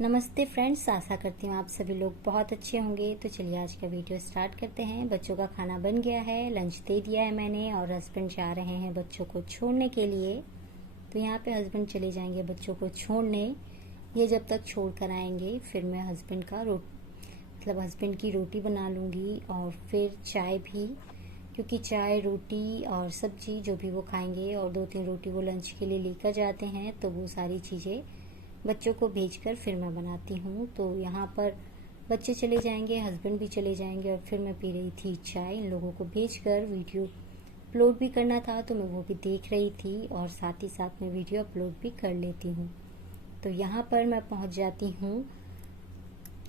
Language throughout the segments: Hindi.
नमस्ते फ्रेंड्स, आशा करती हूँ आप सभी लोग बहुत अच्छे होंगे। तो चलिए आज का वीडियो स्टार्ट करते हैं। बच्चों का खाना बन गया है, लंच दे दिया है मैंने और हस्बैंड जा रहे हैं बच्चों को छोड़ने के लिए। तो यहाँ पे हस्बैंड चले जाएंगे बच्चों को छोड़ने। ये जब तक छोड़ कर आएंगे फिर मैं हस्बैंड का हस्बैंड की रोटी बना लूँगी और फिर चाय भी, क्योंकि चाय रोटी और सब्जी जो भी वो खाएंगे और 2-3 रोटी वो लंच के लिए लेकर जाते हैं, तो वो सारी चीज़ें बच्चों को भेजकर फिर मैं बनाती हूँ। तो यहाँ पर बच्चे चले जाएंगे, हस्बैंड भी चले जाएंगे और फिर मैं पी रही थी चाय। इन लोगों को भेजकर वीडियो अपलोड भी करना था तो मैं वो भी देख रही थी और साथ ही साथ में वीडियो अपलोड भी कर लेती हूँ। तो यहाँ पर मैं पहुँच जाती हूँ,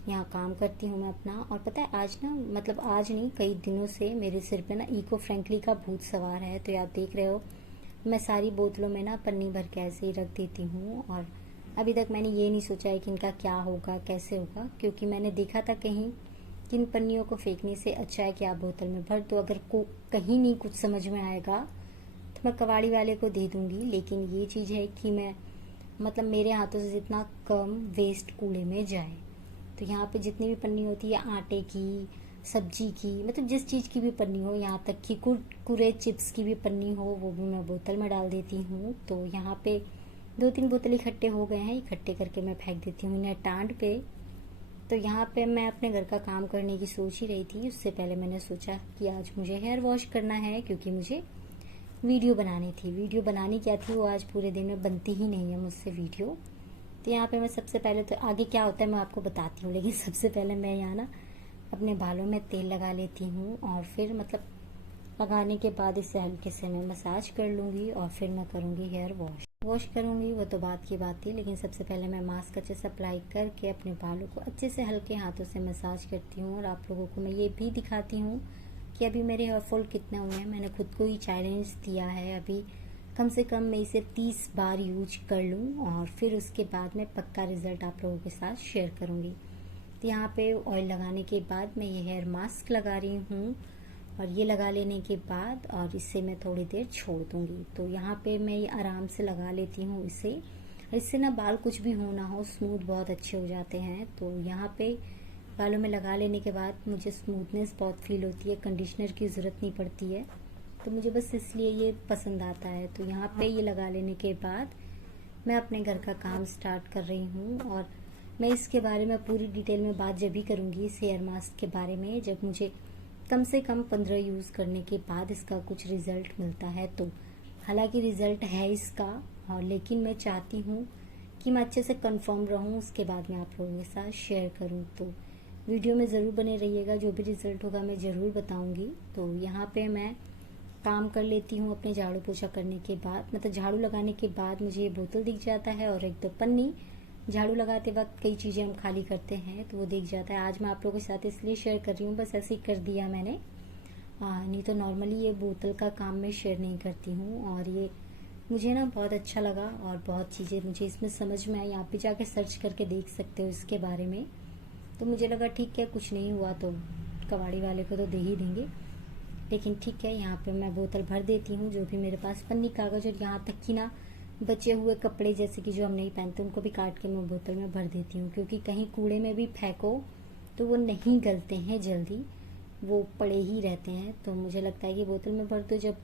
यहाँ काम करती हूँ मैं अपना। और पता है आज ना, आज नहीं, कई दिनों से मेरे सिर पे ना इको फ्रेंकली का भूत सवार है। तो आप देख रहे हो मैं सारी बोतलों में ना पन्नी भर के ऐसे ही रख देती हूँ और अभी तक मैंने ये नहीं सोचा है कि इनका क्या होगा, कैसे होगा, क्योंकि मैंने देखा था कहीं कि इन पन्नियों को फेंकने से अच्छा है कि आप बोतल में भर दो। अगर को कहीं नहीं कुछ समझ में आएगा तो मैं कबाड़ी वाले को दे दूंगी। लेकिन ये चीज़ है कि मैं मेरे हाथों से जितना कम वेस्ट कूड़े में जाए। तो यहाँ पे जितनी भी पन्नी होती है आटे की, सब्जी की, जिस चीज़ की भी पन्नी हो, यहाँ तक कि कुरकुरे चिप्स की भी पन्नी हो, वो भी मैं बोतल में डाल देती हूँ। तो यहाँ पे 2-3 बोतल इकट्ठे हो गए हैं, इकट्ठे करके मैं फेंक देती हूँ इन्हें टांड पे। तो यहाँ पे मैं अपने घर का काम करने की सोच ही रही थी। उससे पहले मैंने सोचा कि आज मुझे हेयर वॉश करना है, क्योंकि मुझे वीडियो बनानी थी। वीडियो बनानी क्या थी, वो आज पूरे दिन में बनती ही नहीं है मुझसे वीडियो। तो यहाँ पे मैं सबसे पहले, तो आगे क्या होता है मैं आपको बताती हूँ, लेकिन सबसे पहले मैं यहाँ ना अपने बालों में तेल लगा लेती हूँ और फिर लगाने के बाद इसे हल्के से मैं मसाज कर लूँगी और फिर मैं करूँगी हेयर वॉश करूँगी। वो तो बात की बात थी, लेकिन सबसे पहले मैं मास्क अच्छे से अप्लाई करके अपने बालों को अच्छे से हल्के हाथों से मसाज करती हूँ। और आप लोगों को मैं ये भी दिखाती हूँ कि अभी मेरे हेयर फॉल कितने हुए हैं। मैंने खुद को ही चैलेंज दिया है, अभी कम से कम मैं इसे 30 बार यूज कर लूँ और फिर उसके बाद मैं पक्का रिजल्ट आप लोगों के साथ शेयर करूँगी। तो यहाँ पे ऑयल लगाने के बाद मैं ये हेयर मास्क लगा रही हूँ और ये लगा लेने के बाद और इसे मैं थोड़ी देर छोड़ दूँगी। तो यहाँ पे मैं ये आराम से लगा लेती हूँ इसे। और इससे ना बाल कुछ भी हो ना हो स्मूथ बहुत अच्छे हो जाते हैं। तो यहाँ पे बालों में लगा लेने के बाद मुझे स्मूथनेस बहुत फील होती है, कंडीशनर की ज़रूरत नहीं पड़ती है, तो मुझे बस इसलिए ये पसंद आता है। तो यहाँ पे ये लगा लेने के बाद मैं अपने घर का काम स्टार्ट कर रही हूँ और मैं इसके बारे में पूरी डिटेल में बात जब भी करूँगी इस हेयर मास्क के बारे में, जब मुझे कम से कम 15 यूज़ करने के बाद इसका कुछ रिज़ल्ट मिलता है। तो हालांकि रिज़ल्ट है इसका, और लेकिन मैं चाहती हूँ कि मैं अच्छे से कंफर्म रहूँ, उसके बाद मैं आप लोगों के साथ शेयर करूँ। तो वीडियो में ज़रूर बने रहिएगा, जो भी रिज़ल्ट होगा मैं ज़रूर बताऊँगी। तो यहाँ पे मैं काम कर लेती हूँ अपने झाड़ू पोछा करने के बाद। झाड़ू लगाने के बाद मुझे ये बोतल दिख जाता है और 1-2 पन्नी। झाड़ू लगाते वक्त कई चीज़ें हम खाली करते हैं तो वो दिख जाता है। आज मैं आप लोगों के साथ इसलिए शेयर कर रही हूँ, बस ऐसे ही कर दिया मैंने। नहीं तो नॉर्मली ये बोतल का काम मैं शेयर नहीं करती हूँ। और ये मुझे ना बहुत अच्छा लगा और बहुत चीज़ें मुझे इसमें समझ में आई। आप भी जाके सर्च करके देख सकते हो इसके बारे में। तो मुझे लगा ठीक है, कुछ नहीं हुआ तो कबाड़ी वाले को तो दे ही देंगे। लेकिन ठीक है, यहाँ पे मैं बोतल भर देती हूँ, जो भी मेरे पास पन्नी, कागज़ और यहाँ तक कि ना बचे हुए कपड़े जैसे कि जो हम नहीं पहनते उनको भी काट के मैं बोतल में भर देती हूँ। क्योंकि कहीं कूड़े में भी फेंको तो वो नहीं गलते हैं जल्दी, वो पड़े ही रहते हैं। तो मुझे लगता है कि बोतल में भर दो जब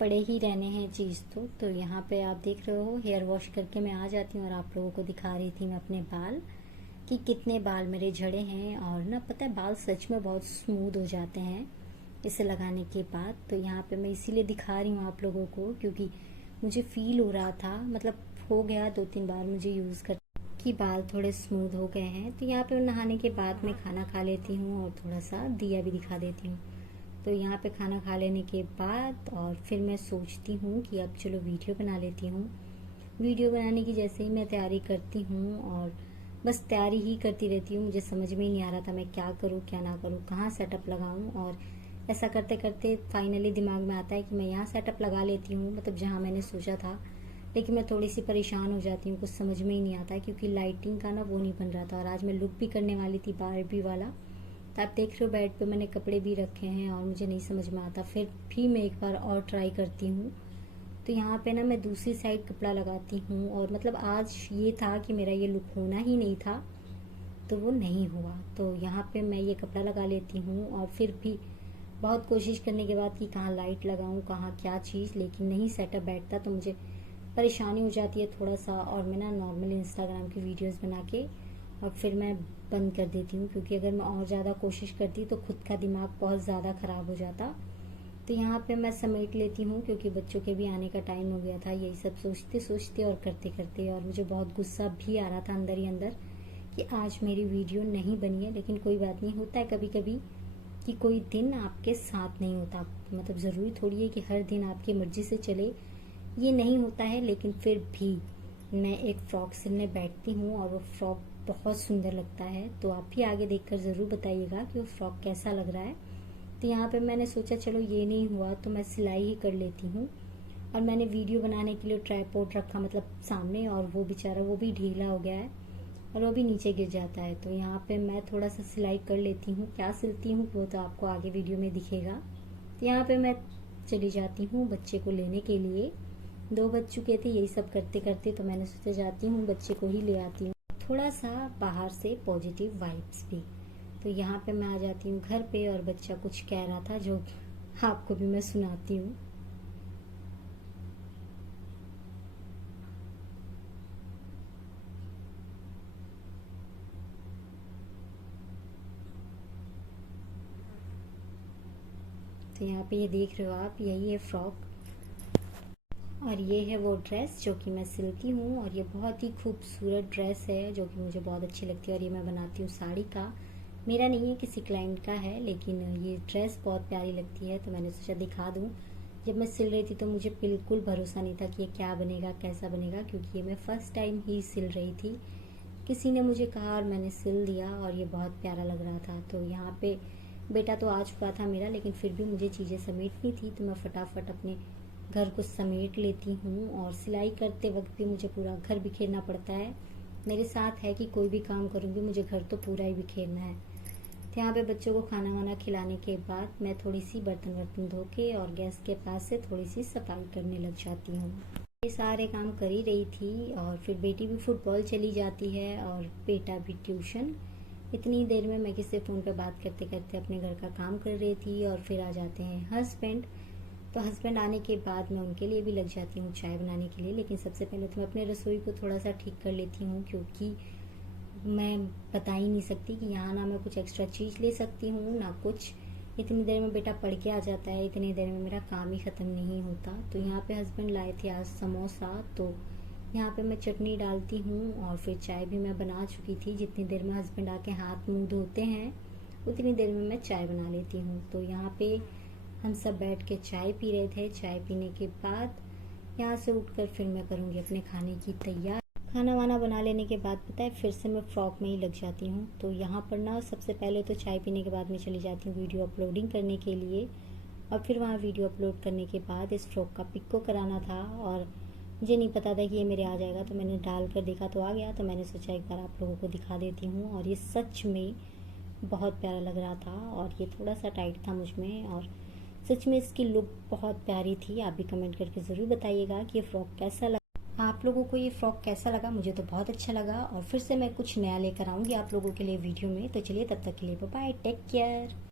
पड़े ही रहने हैं चीज़। तो यहाँ पे आप देख रहे हो हेयर वॉश करके मैं आ जाती हूँ और आप लोगों को दिखा रही थी मैं अपने बाल कि कितने बाल मेरे झड़े हैं। और ना पता है बाल सच में बहुत स्मूथ हो जाते हैं इसे लगाने के बाद। तो यहाँ पे मैं इसीलिए दिखा रही हूँ आप लोगों को, क्योंकि मुझे फील हो रहा था, हो गया 2-3 बार मुझे यूज़ कर कि बाल थोड़े स्मूथ हो गए हैं। तो यहाँ पे नहाने के बाद मैं खाना खा लेती हूँ और थोड़ा सा दिया भी दिखा देती हूँ। तो यहाँ पे खाना खा लेने के बाद और फिर मैं सोचती हूँ कि अब चलो वीडियो बना लेती हूँ। वीडियो बनाने की जैसे ही मैं तैयारी करती हूँ और बस तैयारी ही करती रहती हूँ, मुझे समझ में ही नहीं आ रहा था मैं क्या करूँ क्या ना करूँ, कहाँ सेटअप लगाऊँ। और ऐसा करते करते फाइनली दिमाग में आता है कि मैं यहाँ सेटअप लगा लेती हूँ, जहाँ मैंने सोचा था। लेकिन मैं थोड़ी सी परेशान हो जाती हूँ, कुछ समझ में ही नहीं आता है, क्योंकि लाइटिंग का ना वो नहीं बन रहा था। और आज मैं लुक भी करने वाली थी बारबी वाला। तो आप देख रहे हो बेड पे मैंने कपड़े भी रखे हैं और मुझे नहीं समझ में आता। फिर भी मैं एक बार और ट्राई करती हूँ। तो यहाँ पे ना मैं दूसरी साइड कपड़ा लगाती हूँ और आज ये था कि मेरा ये लुक होना ही नहीं था, तो वो नहीं हुआ। तो यहाँ पे मैं ये कपड़ा लगा लेती हूँ और फिर भी बहुत कोशिश करने के बाद कि कहाँ लाइट लगाऊं, कहाँ क्या चीज़, लेकिन नहीं सेटअप बैठता। तो मुझे परेशानी हो जाती है थोड़ा सा, और मैं ना नॉर्मल इंस्टाग्राम की वीडियोस बना के और फिर मैं बंद कर देती हूँ, क्योंकि अगर मैं और ज़्यादा कोशिश करती तो खुद का दिमाग बहुत ज़्यादा ख़राब हो जाता। तो यहाँ पे मैं समेट लेती हूँ, क्योंकि बच्चों के भी आने का टाइम हो गया था, यही सब सोचते सोचते और करते करते। और मुझे बहुत गुस्सा भी आ रहा था अंदर ही अंदर कि आज मेरी वीडियो नहीं बनी है। लेकिन कोई बात नहीं, होता है कभी कभी कि कोई दिन आपके साथ नहीं होता। मतलब ज़रूरी थोड़ी है कि हर दिन आपकी मर्जी से चले, ये नहीं होता है। लेकिन फिर भी मैं एक फ़्रॉक सिलने बैठती हूँ और वो फ़्रॉक बहुत सुंदर लगता है। तो आप भी आगे देखकर ज़रूर बताइएगा कि वो फ़्रॉक कैसा लग रहा है। तो यहाँ पे मैंने सोचा चलो ये नहीं हुआ तो मैं सिलाई ही कर लेती हूँ। और मैंने वीडियो बनाने के लिए ट्राइपॉड रखा, मतलब सामने, और वो बेचारा वो भी ढीला हो गया है और वो भी नीचे गिर जाता है। तो यहाँ पे मैं थोड़ा सा सिलाई कर लेती हूँ। क्या सिलती हूँ वो तो आपको आगे वीडियो में दिखेगा। तो यहाँ पे मैं चली जाती हूँ बच्चे को लेने के लिए। 2 बज चुके थे यही सब करते करते, तो मैंने सोचा जाती हूँ बच्चे को ही ले आती हूँ, थोड़ा सा बाहर से पॉजिटिव वाइब्स भी। तो यहाँ पे मैं आ जाती हूँ घर पे और बच्चा कुछ कह रहा था जो आपको भी मैं सुनाती हूँ। तो यहाँ पे ये देख रहे हो आप, यही है फ्रॉक और ये है वो ड्रेस जो कि मैं सिलती हूँ। और ये बहुत ही खूबसूरत ड्रेस है जो कि मुझे बहुत अच्छी लगती है। और ये मैं बनाती हूँ साड़ी का, मेरा नहीं है, किसी क्लाइंट का है। लेकिन ये ड्रेस बहुत प्यारी लगती है तो मैंने सोचा दिखा दूँ। जब मैं सिल रही थी तो मुझे बिल्कुल भरोसा नहीं था कि ये क्या बनेगा, कैसा बनेगा, क्योंकि ये मैं फ़र्स्ट टाइम ही सिल रही थी। किसी ने मुझे कहा और मैंने सिल दिया और ये बहुत प्यारा लग रहा था। तो यहाँ पे बेटा तो आ चुका था मेरा, लेकिन फिर भी मुझे चीज़ें समेटनी थी तो मैं फटाफट अपने घर को समेट लेती हूँ। और सिलाई करते वक्त भी मुझे पूरा घर बिखेरना पड़ता है। मेरे साथ है कि कोई भी काम करूँगी मुझे घर तो पूरा ही बिखेरना है। तो यहाँ पे बच्चों को खाना वाना खिलाने के बाद मैं थोड़ी सी बर्तन वर्तन धो के और गैस के पास से थोड़ी सी सफाई करने लग जाती हूँ। ये सारे काम कर ही रही थी और फिर बेटी भी फुटबॉल चली जाती है और बेटा भी ट्यूशन। इतनी देर में मैं किसी फ़ोन पे बात करते करते अपने घर का काम कर रही थी और फिर आ जाते हैं हस्बैंड। तो हस्बैंड आने के बाद मैं उनके लिए भी लग जाती हूँ चाय बनाने के लिए। लेकिन सबसे पहले तो मैं अपने रसोई को थोड़ा सा ठीक कर लेती हूँ, क्योंकि मैं बता ही नहीं सकती कि यहाँ ना मैं कुछ एक्स्ट्रा चीज़ ले सकती हूँ ना कुछ। इतनी देर में बेटा पढ़ के आ जाता है, इतनी देर में मेरा काम ही ख़त्म नहीं होता। तो यहाँ पे हस्बैंड लाए थे आज समोसा, तो यहाँ पे मैं चटनी डालती हूँ और फिर चाय भी मैं बना चुकी थी। जितनी देर में हस्बैंड आके हाथ मुंह धोते हैं उतनी देर में मैं चाय बना लेती हूँ। तो यहाँ पे हम सब बैठ के चाय पी रहे थे। चाय पीने के बाद यहाँ से उठकर फिर मैं करूँगी अपने खाने की तैयार। खाना वाना बना लेने के बाद पता है फिर से मैं फ़्रॉक में ही लग जाती हूँ। तो यहाँ पर ना सबसे पहले तो चाय पीने के बाद मैं चली जाती हूँ वीडियो अपलोडिंग करने के लिए। और फिर वहाँ वीडियो अपलोड करने के बाद इस फ़्रॉक का पिक को कराना था और मुझे नहीं पता था कि ये मेरे आ जाएगा। तो मैंने डाल कर देखा तो आ गया। तो मैंने सोचा एक बार आप लोगों को दिखा देती हूँ। और ये सच में बहुत प्यारा लग रहा था और ये थोड़ा सा टाइट था मुझ में, और सच में इसकी लुक बहुत प्यारी थी। आप भी कमेंट करके ज़रूर बताइएगा कि ये फ़्रॉक कैसा लगा। आप लोगों को ये फ़्रॉक कैसा लगा? मुझे तो बहुत अच्छा लगा और फिर से मैं कुछ नया लेकर आऊँगी आप लोगों के लिए वीडियो में। तो चलिए तब तक के लिए बाय बाय, टेक केयर।